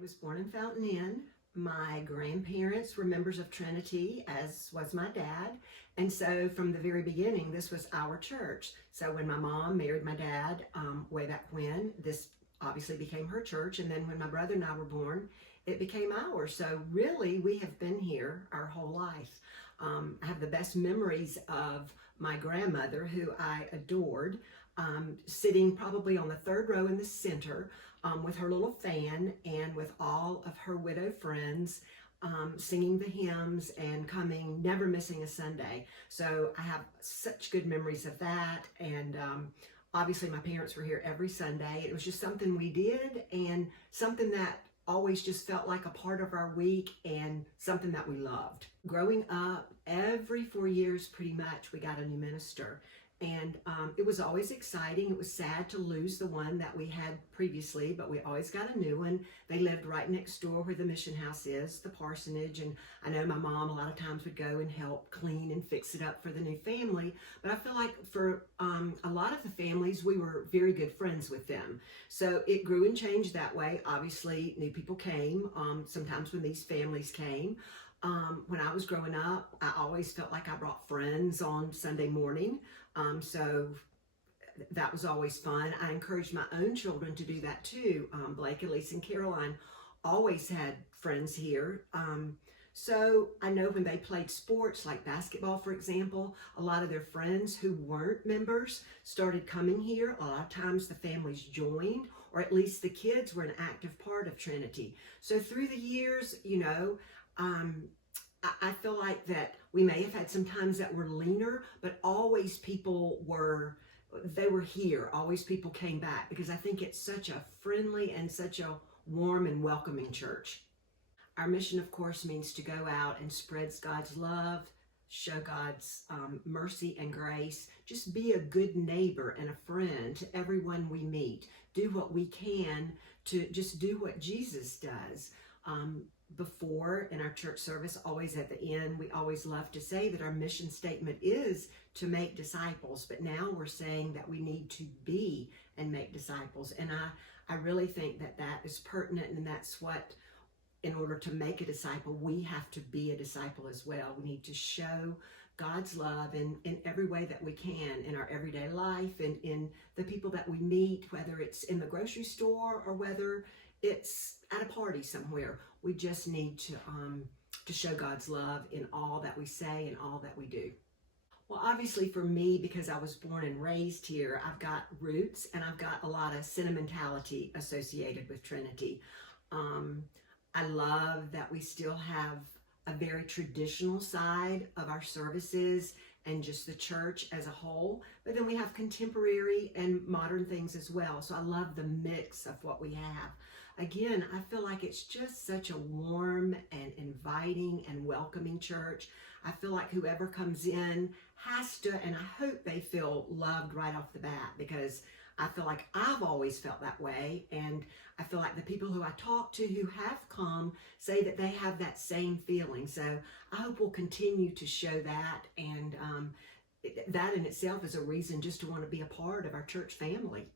was born in Fountain Inn. My grandparents were members of Trinity, as was my dad. And so from the very beginning, this was our church. So when my mom married my dad way back when, this obviously became her church. And then when my brother and I were born, it became ours. So really, we have been here our whole life. I have the best memories of my grandmother, who I adored, sitting probably on the third row in the center with her little fan and with all of her widow friends, singing the hymns and coming, never missing a Sunday. So I have such good memories of that. And obviously my parents were here every Sunday. It was just something we did and something that always just felt like a part of our week and something that we loved. Growing up, every 4 years pretty much, we got a new minister. And it was always exciting. It was sad to lose the one that we had previously, but we always got a new one. They lived right next door where the mission house is, the parsonage. And I know my mom a lot of times would go and help clean and fix it up for the new family. But I feel like for a lot of the families, we were very good friends with them. So it grew and changed that way. Obviously, new people came, sometimes when these families came. When I was growing up, I always felt like I brought friends on Sunday morning. So that was always fun. I encouraged my own children to do that too. Blake, Elise, and Caroline always had friends here. So I know when they played sports like basketball, for example, a lot of their friends who weren't members started coming here. A lot of times the families joined, or at least the kids were an active part of Trinity. So through the years, I feel like that we may have had some times that were leaner, but always people were here. Always people came back because I think it's such a friendly and such a warm and welcoming church. Our mission, of course, means to go out and spread God's love, show God's mercy and grace, just be a good neighbor and a friend to everyone we meet. Do what we can to just do what Jesus does. Before in our church service, always at the end, we always love to say that our mission statement is to make disciples, but now we're saying that we need to be and make disciples. And I really think that that is pertinent, and that's what, in order to make a disciple, we have to be a disciple as well. We need to show God's love in every way that we can in our everyday life and in the people that we meet, whether it's in the grocery store or whether it's at a party somewhere. We just need to show God's love in all that we say and all that we do. Well, obviously for me, because I was born and raised here, I've got roots and I've got a lot of sentimentality associated with Trinity. I love that we still have a very traditional side of our services and just the church as a whole, but then we have contemporary and modern things as well. So I love the mix of what we have. Again, I feel like it's just such a warm and inviting and welcoming church. I feel like whoever comes in has to, and I hope they feel loved right off the bat, because I feel like I've always felt that way. And I feel like the people who I talk to who have come say that they have that same feeling. So I hope we'll continue to show that. And that in itself is a reason just to want to be a part of our church family.